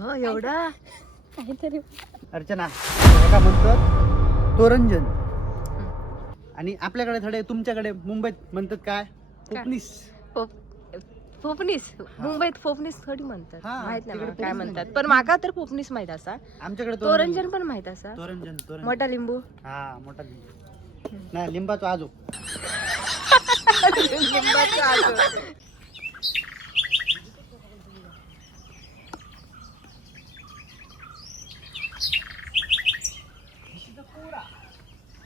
हो एवढा काहीतरी अर्चना एका म्हणतात तोरंजन आणि आपल्याकडे थोडे तुमच्याकडे मुंबईत म्हणतात काय फोपनीस. फोपनीस मुंबईत फोपनीस थोडी म्हणतात, हा, माहित नाही तिकडे मला काय फोपनीस म्हणतात, म्हणतात. पण माका तर फोपनीस माहित असा. आमच्याकडे तोरंजन पण माहित असा. तोरंजन तोरंजन मोठा लिंबू. हा मोठा लिंबू नाही लिंबाचो आजो. लिंबाचा आजो.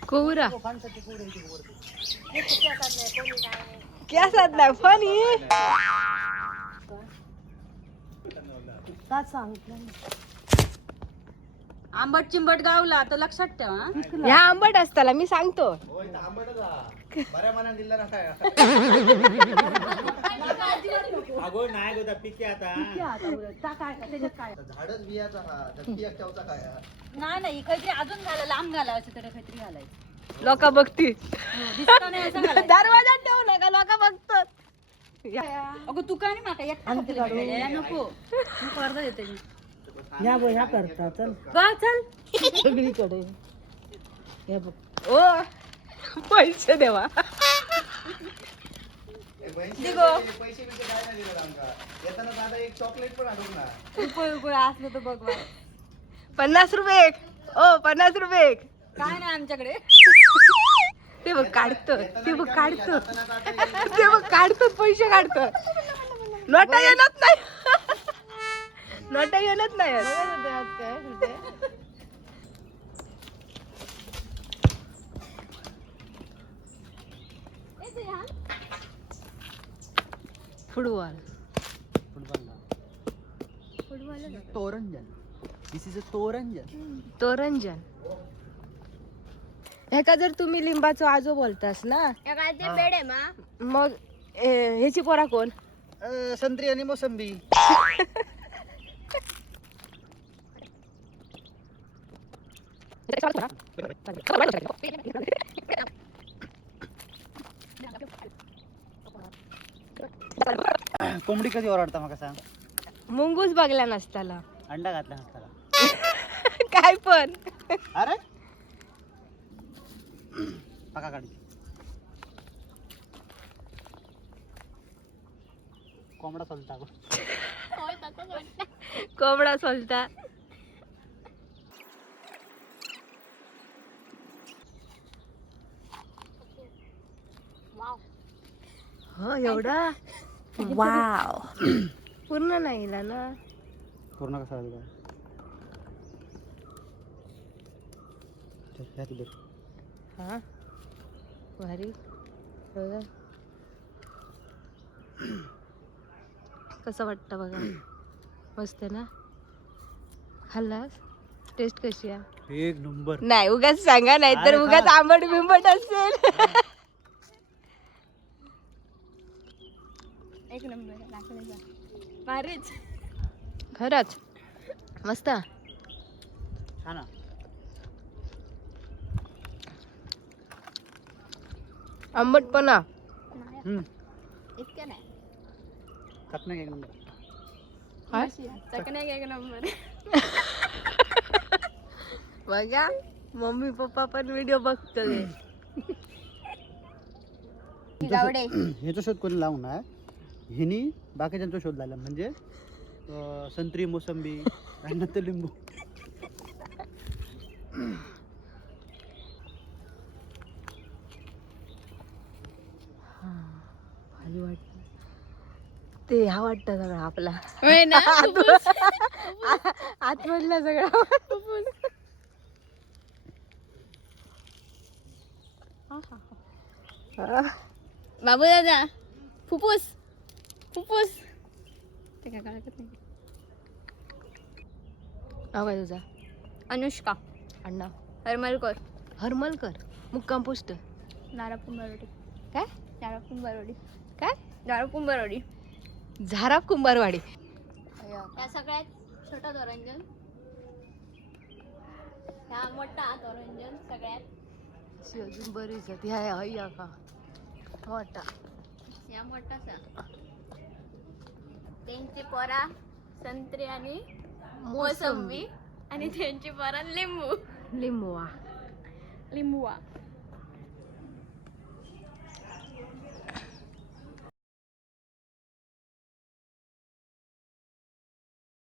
कोवरा क्या साधना फनी आंबट चिंबट गावला तर लक्षात ठेवा. ह्या आंबट असताला मी सांगतो. बऱ्या मनाने दिला ना काय अगो नाही गोदा पिके आता झाडच बियाचा हा धक्की एकटावचा काय नाही काहीतरी अजून घाला, लांब घालायचं तर काहीतरी घालायचं. लोक बघती दिसतं नाही असं घालायचं. दरवाजा ठेवू नका, लोक बघतात. अगो तू काय नाही माका एकटा नको तू अर्धा येते मी. ह्या करता चल का चल सगळीकडे. ओ पैसे देवा. पैसे बिसे काय नाही दिलं आमका येताना दादा एक चॉकलेट पण आणून ना रुपये असलं तर बघ बा. 50 रुपये एक. ओ 50 रुपये एक. काय नाही आमच्याकडे. ते बघ काढतो, ते बघ काढतो, ते बघ काढतो, पैसे काढतो. नोटा येणार नाही, नोटा येणार नाही. फुटबॉल. तोरंजन दिस इज अ तोरंजन. तोरंजन. ह्याका जर तुम्ही लिंबाचो आजो बोलतास ना, मग ह्याची पोरा कोण? संत्री आणि मोसंबी. कोंबडी कधी ओरडता मग सांग. मुंगूस बघला नसताला, अंडा घातला नसताना. काय पण. अरे पका काढ. कोंबडा सोलता गो. कोंबडा सोलता. हो एवढा. वाव. पूर्ण नाही ना. पूर्ण कसा झाला हा भारी. बघा कसं वाटतं बघा. मस्त आहे ना. खाल्लास? टेस्ट कशी आहे? एक नंबर. नाही उगाच सांगा, नाही तर अरे उगाच खा. आंबट बिंबट असेल. एक नंबर भारीच. खरंच मस्त. हा ना. आंबटपणा. इतकं नाही. चटणी एक नंबर. चकण्या एक नंबर. बघा मम्मी पप्पा पण व्हिडिओ बघतोय. ह्याचा शोध कोणी लावून ना हिनी बाकीच्यांचा शोध लावला म्हणजे संत्री मोसंबी आणि नंतर लिंबू. भारी वाटत ते. हा वाटत सगळं आपला आतमधला सगळा. बाबू दादा फुफ्फुस फुफ्फुस. ते काय कळत नाही. नाव काय तुझा? अनुष्का अण्णा हरमलकर. हरमलकर. मुक्काम पोस्ट नाराकुंभारवाडी. काय? नाराकुंभारवाडी. काय? नाराकुंभारवाडी. झारा कुंभारवाडी. या सगळ्यात छोटा तोरंजन, ह्या मोठा तोरंजन सगळ्यात. अजून बरीच आहेत. ह्या का मोठा. या मोठासा. त्यांची पोरा संत्री आणि मोसंबी आणि त्यांची परत लिंबू लिंबवा लिंबुआ